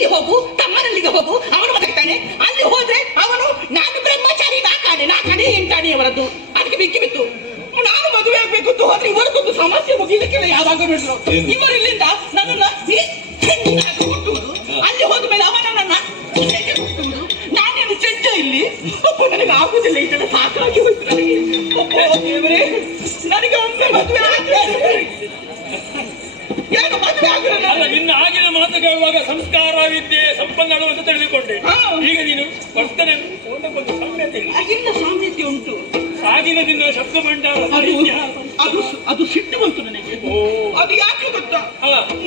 ಇಲ್ಲಿ ಹೋಗು ತಮ್ಮನಲ್ಲಿಗೆ ಹೋಗು. ಅವನು ಬದುಕ್ತಾನೆ ಅಲ್ಲಿ ಹೋದ್ರೆ ಅವನು ನಾನು ಬ್ರಹ್ಮಚಾರಿ ನಾಕಾಣೆ ನಾಕಾಣೆ ಎಂಟಾಣೆ ಅವರದ್ದು. ಅದಕ್ಕೆ ಬೆಂಕಿ ಬಿತ್ತು. ನಾನು ಮದುವೆ ಆಗ್ಬೇಕು ಅಂತ ಹೋದ್ರೆ ಇವರದೊಂದು ಸಮಸ್ಯೆ ಮುಗಿಲಿಕ್ಕೆಲ್ಲ ಯಾವಾಗ ಬಿಟ್ರು ಇವರು ಇಲ್ಲಿಂದ ನನ್ನನ್ನ ಹುಟ್ಟುವುದು ಅಲ್ಲಿ ಹೋದ ಮೇಲೆ ಅವನ ನನ್ನ ನಾನೇನು ಚೆಂಚ ಇಲ್ಲಿ. ಒಬ್ಬ ನನಗೆ ಆಗುದಿಲ್ಲ ಇದೆಲ್ಲ ಸಾಕಾಗಿ ಹೋಯ್ತು ನನಗೆ. ಒಬ್ಬ ದೇವರೇ ನನಗೆ ಒಮ್ಮೆ ಮದುವೆ ಆಗ್ಬೇಕು ಏನು ಅಲ್ಲ ನಿನ್ನ ಆಗಿನ ಮಾತು ಕೇಳುವಾಗ ಸಂಸ್ಕಾರ ವಿದ್ಯೆ ಸಂಪನ್ನಗಳು ಅಂತ ತಿಳಿದುಕೊಂಡೆ. ಈಗ ನೀನು ವರ್ತನೆ ಒಂದು ಸಾಮ್ಯತೆ ಇಲ್ಲ. ಸಾಮ್ಯತೆ ಉಂಟು. ಆಗಿನ ನಿನ್ನ ಶಬ್ದ ಭಂಡಾರ ಅದು ಸಾಹಿತ್ಯ. ಅದು ಅದು ಸಿಟ್ಟು ಬಂತು ನನಗೆ. ಅದು ಯಾಕೆ ಗೊತ್ತಾ?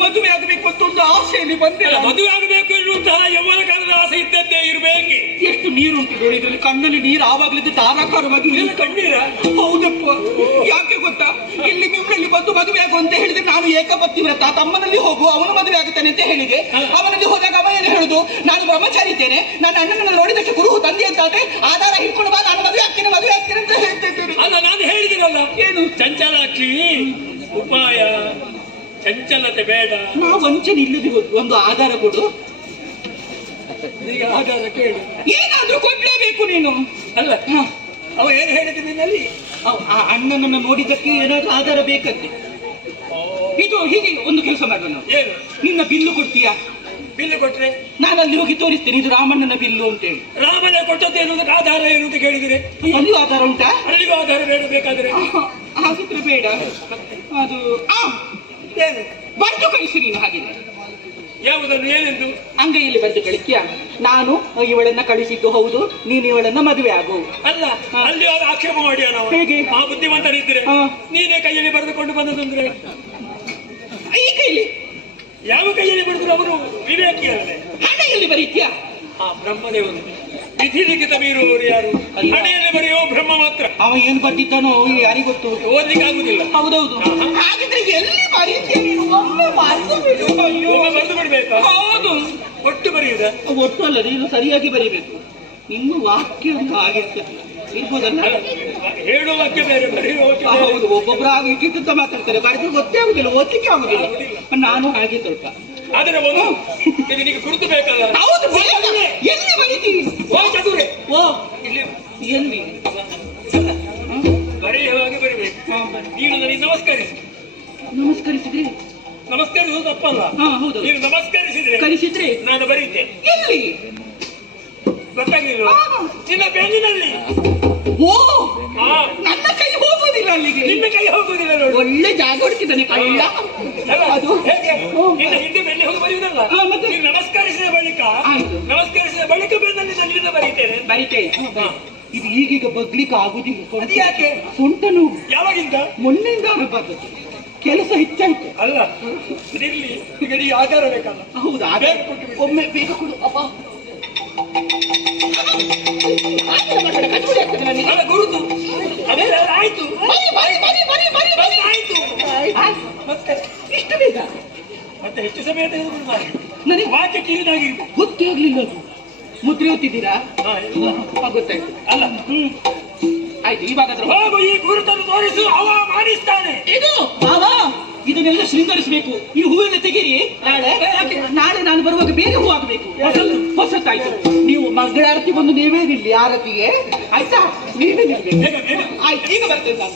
ಮದುವೆ ಆಗಬೇಕು ಅಂತ ಒಂದು ಆಸೆಯಲ್ಲಿ ಬಂದೆ ಮದುವೆ ಆಗಬೇಕು ಎನ್ನುವಂತಹ ಯೌವನ ಕಾಲದ ಆಸೆ ಇದ್ದದ್ದೇ ಇರಬೇಕೆ ಎಷ್ಟು ನೀರುಂಟು ನೋಡಿ ಇದರಲ್ಲಿ. ಕಣ್ಣಲ್ಲಿ ನೀರು ಆವಾಗಲಿದ್ದು ಧಾರಾಕಾರವಾಗಿ ಇದೆಲ್ಲ ಕಣ್ಣೀರ? ಹೌದಪ್ಪ. ಯಾಕೆ ಗೊತ್ತಾ? ಇಲ್ಲಿ ನಿಮ್ಮಲ್ಲಿ ಬಂದು ಮದುವೆ ಆಗು ಅಂತ ಹೇಳಿದ್ರೆ ನಾನು ಏಕಪತಿವ್ರತ ತಮ್ಮನಲ್ಲಿ ಹೋಗು ಅವನು ಮದುವೆ ಆಗುತ್ತಾನೆ ಅಂತ ಹೇಳಿದೆ. ಅವನಲ್ಲಿ ಹೋದಾಗ ಅವ ಏನು ಹೇಳುದು? ನಾನು ಬ್ರಹ್ಮಚಾರಿ ಇದ್ದೇನೆ. ನನ್ನ ಅಣ್ಣನನ್ನು ನೋಡಿದಷ್ಟು ಗುರು ತಂದೆ ಅಂತಾದ್ರೆ ಆಧಾರ ಹಿಡ್ಕೊಂಡು ಬಾ ನಾನು ಮದುವೆ ಆಗ್ತೇನೆ ಮದುವೆ ಆಗ್ತೇನೆ ಅಂತ ಹೇಳ್ತಾ ಇದ್ದೇನೆ. ಅಲ್ಲ ನಾನು ಹೇಳಿದಿರಲ್ಲ ಏನು? ಚಂಚಲಾಕ್ಷಿ ಉಪಾಯ ಚಂಚಲತೆ ಬೇಡ. ನಾವು ವಂಚನೆ ಇಲ್ಲದೆ ಒಂದು ಆಧಾರ ಕೊಡು. ಈಗ ಆಧಾರ ಕೇಳು. ಏನಾದ್ರೂ ಕೊಡ್ಲೇಬೇಕು ನೀನು. ಅಲ್ವಾ. ಅವ ಏನು ಹೇಳಿದ ನಿನ್ನಲ್ಲಿ? ಆ ಅಣ್ಣನನ್ನು ನೋಡಿದ್ದಕ್ಕೆ ಏನಾದ್ರೂ ಆಧಾರ ಬೇಕಂತೆ. ಇದು ಹೀಗೆ ಒಂದು ಕೆಲಸ ಮಾಡೋಣ. ನಾವು. ಏನು? ನಿನ್ನ ಬಿಲ್ಲು ಕೊಡ್ತೀಯಾ? ಬಿಲ್ಲು ಕೊಟ್ರೆ? ನಾನು ಅಲ್ಲಿ ಹೋಗಿ ತೋರಿಸ್ತೇನೆ ಇದು ರಾಮಣ್ಣನ ಬಿಲ್ಲು ಅಂತ ಹೇಳಿ ರಾಮಣ್ಣ ಕೊಟ್ಟದ್ದು ಅನ್ನೋದಕ್ಕೆ ಆಧಾರ ಏನು ಅಂತ ಕೇಳಿದರೆ. ಅಲ್ಲಿಯೂ ಆಧಾರ ಉಂಟಾ? ಅಲ್ಲಿಗೂ ಆಧಾರ ಬೇಡ ಬೇಕಾದ್ರೆ. ಹಾಗಿದ್ರೆ ಬೇಡ. ಅದು ಆ. ಏನು? ಬರೆದು ಕಳಿಸು ನೀನು ಹಾಗೆ ಯಾವುದನ್ನು? ಏನೆಂದು? ಅಂಗೈಯಲ್ಲಿ ಬರೆದು ಕಳಿಸ್ತೀಯ? ನಾನು ಇವಳನ್ನ ಕಳಿಸಿದ್ದು ಹೌದು ನೀನು ಇವಳನ್ನ ಮದುವೆ ಆಗು. ಅಲ್ಲ ಅಲ್ಲಿ ಆಗ ಆಕ್ಷೇಪ ಮಾಡಿ ನಾವು ಹೇಗೆ? ಆ ಬುದ್ಧಿವಂತರಿದ್ರೆ. ನೀನೇ ಕೈಯಲ್ಲಿ ಬರೆದುಕೊಂಡು ಬಂದದಂದ್ರೆ ಈ ಕೈಲಿ ಯಾವ ಕೈಯಲ್ಲಿ ಬರೆದ್ರು ಅವರು? ವಿವೇಕಿ ಅಲ್ಲದೆ ಹಣೆಯಲ್ಲಿ ಬರೀತೀಯ? ಆ ಬ್ರಹ್ಮದೇವನು. ವಿಧಿ ಲಿಖಿತ ಬೀರುವವರು ಯಾರು. ಹಣೆಯಲ್ಲಿ ಬರೆಯೋ ಬ್ರಹ್ಮ ಮಾತ್ರ. ಅವ ಏನ್ ಬರ್ತಿದ್ದಾನೋ ಯಾರಿಗೊತ್ತು? ಓದ್ಲಿಕ್ಕೆ ಆಗುದಿಲ್ಲ. ಹೌದೌದು. ಹಾಗಿದ್ರೆ ಎಲ್ಲಿ ಬರೀತೀಯ ನೀನು? ಒಮ್ಮೆ ಬರೆದು ಬಿಡು ಅಯ್ಯೋ. ಬರೆದು ಬಿಡ್ಬೇಕಾ? ಒಟ್ಟು ಬರೆಯುದ? ಒಟ್ಟು ಅಲ್ಲ ನೀನು ಸರಿಯಾಗಿ ಬರೀಬೇಕು. ನಿಮ್ಮ ವಾಕ್ಯ ಒಂದು ಆಗಿರ್ತದೆ ಇರ್ಬೋದಲ್ಲ? ಹೇಳುವ ವಾಕ್ಯ ಬೇರೆ ಬರೆಯುವ ವಾಕ್ಯ ಬೇರೆ. ಹೌದು ಒಬ್ಬೊಬ್ಬರು ಆಗ ಇಟ್ಟಿದ್ದ ಮಾತಾಡ್ತಾರೆ. ಬರೆದ್ರೆ ಗೊತ್ತೇ ಆಗುದಿಲ್ಲ ಓದ್ಲಿಕ್ಕೆ ಆಗುದಿಲ್ಲ. ನಾನು ಹಾಗೆ ಸ್ವಲ್ಪ. ಆದರೆ ಒಂದು ಇದು ನಿನಗೆ ಗುರುತು ಬೇಕಲ್ಲ. ಹೌದು ಬೇಗ. ಎಲ್ಲಿ ಬರೀತೀವಿ ಓ ಚದುರೆ. ಓ. ಇಲ್ಲಿ. ಎಲ್ಲಿ? ಬರೆಯುವಾಗ ಬರಿಬೇಕು. ಹಾ, ಬನ್ನಿ. ನೀನು ನನಗೆ ನಮಸ್ಕರಿಸಿ. ನಮಸ್ಕರಿಸಿದ್ರಿ? ನಮಸ್ಕರಿಸುವುದು ತಪ್ಪಲ್ಲ ಹಾ ಹೌದು. ನೀನು ನಮಸ್ಕರಿಸಿದ್ರೆ ಕಳಿಸಿದ್ರಿ ನಾನು ಬರೀತೇನೆ ಎಲ್ಲಿ? ಗೊತ್ತಾಗಲಿಲ್ಲ ಹಾ. ನಿನ್ನ ಬೆನ್ನಿನಲ್ಲಿ ಓ ಹಾ. ನನ್ನ ಕೈ ಹೋಗುವುದಿಲ್ಲ ಅಲ್ಲಿಗೆ. ನಿನ್ನ ಕೈ ಹೋಗುದಿಲ್ಲ ನೋಡು. ಒಳ್ಳೆ ಜಾಗ ಹುಡುಕಿದ್ದಾನೆ ಕಳ್ಳ ಅಲ್ಲ, ಅದು. ಹೇಗೆ. ನಿನ್ನ ಹಿಂದೆ ಬೆನ್ನಿ ಹೋಗಿ ಬರೆಯುವುದಲ್ಲ? ಹಾ, ಮತ್ತೆ? ನೀನು ನಮಸ್ಕರಿಸಿದ ಬಳಿಕ ಆಯ್ತು. ನಮಸ್ಕರಿಸಿದ ಬಳಿಕ ಬೆನ್ನಲ್ಲಿ ನಿನ್ನ ಬರೀತೇನೆ. ಬರಿತೇನೆ ಹಾ. ಇದು ಈಗೀಗ ಬಗ್ಲಿಕ್ಕೆ ಆಗುದಿಲ್ಲ. ಅದು ಯಾಕೆ? ಸೊಂಟ ನೋವು ಯಾವಾಗಿಂದ? ಮೊನ್ನೆಯಿಂದ ಆಗಬಾರ್ದು ಕೆಲಸ ಹೆಚ್ಚಾಯ್ತು. ಅಲ್ಲ ಇದಿರ್ಲಿ ಗಡಿ ಆಧಾರ ಬೇಕಲ್ಲ? ಹೌದಾ ಆಧಾರ ಒಮ್ಮೆ ಬೇಗ ಕೊಡು ಅಪ್ಪ. ಗುರುತು. ಅದೇ ಆಯ್ತು. ಮತ್ತೆ? ಇಷ್ಟು ಬೇಗ? ಮತ್ತೆ ಹೆಚ್ಚು ಸಮಯ ನನಗೆ ವಾಕ್ಯ ಕಿರಿದಾಗಿ ಗೊತ್ತೇ ಆಗ್ಲಿಲ್ಲ ಅದು. ಮುದ್ರೆ ಹೊತ್ತಿದ್ದೀರಾ. ಗೊತ್ತಾಯ್ತು. ಅಲ್ಲ ಹ್ಮ್. ಆಯ್ತು ಇವಾಗ ಅದ್ರ ಹೋಗು ಈ ಗುರುತನ್ನು ತೋರಿಸು ಅವ ಮಾಡಿಸ್ತಾನೆ. ಇದು ಬಾಬಾ ಇದನ್ನೆಲ್ಲ ಶೃಂಗರಿಸಬೇಕು. ಈ ಹೂವನ್ನು ತೆಗೀರಿ ನಾಳೆ ನಾಳೆ ನಾನು ಬರುವಾಗ ಬೇರೆ ಹೂ ಆಗಬೇಕು. ಹೊಸತ್ತಾಯ್ತು. ನೀವು ಮಂಗಳಾರತಿ ಬಂದು ನೀವೇ ನಿಲ್ಲಿ ಆರತಿಗೆ. ಆಯ್ತಾ? ನೀವೇ ಬೇಗ. ಆಯ್ತು ಈಗ ಬರ್ತೇನೆ ನಾನು.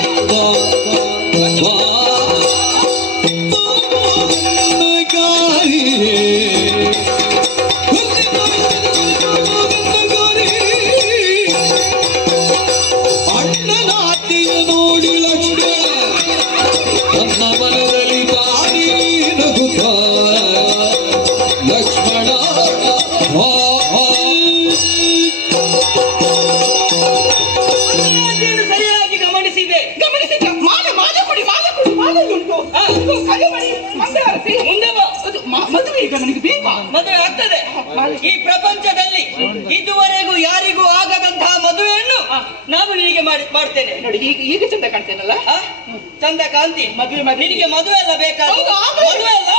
ಹಾ. ಇದು ಕರಿಮಣಿ ಮಂಗಳಾರತಿ ಮುಂದೆ ಬಾ. ಅದು ಮ- ಮದುವೆ ಈಗ ನನಗೆ ಬೇಕಾ. ಮದುವೆ ಆಗ್ತದೆ. ಈ ಪ್ರಪಂಚದಲ್ಲಿ ಇದುವರೆಗೂ ಯಾರಿಗೂ ಆಗದಂತಹ ಮದುವೆಯನ್ನು ನಾನು ನಿನಗೆ ಮಾಡಿ ಮಾಡ್ತೇನೆ. ನೋಡಿ ಈಗ ಈಗ ಚಂದ ಕಾಣ್ತೇನಲ್ಲ? ಆ? ಚಂದ ಕಾಂತಿ ಮದುವೆ ಮಾಡಿ ನಿನಗೆ ಮದುವೆ ಎಲ್ಲ ಬೇಕಾದ ಹೌದು, ಆದ್ರೆ- ಮದುವೆ ಅಲ್ಲ?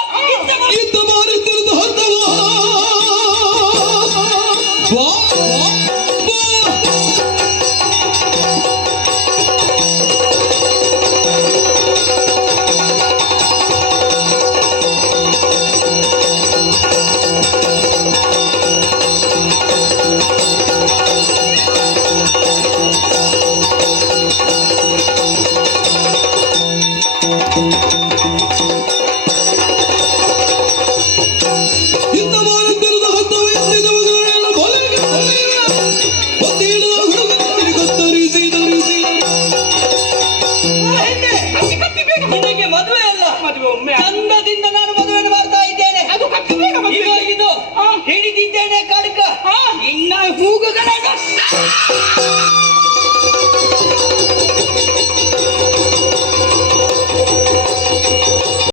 ಹಿಡಿದಿದ್ದೇನೆ ಕಡ್ಕ ಇನ್ನ ಹೂಗುಗಳ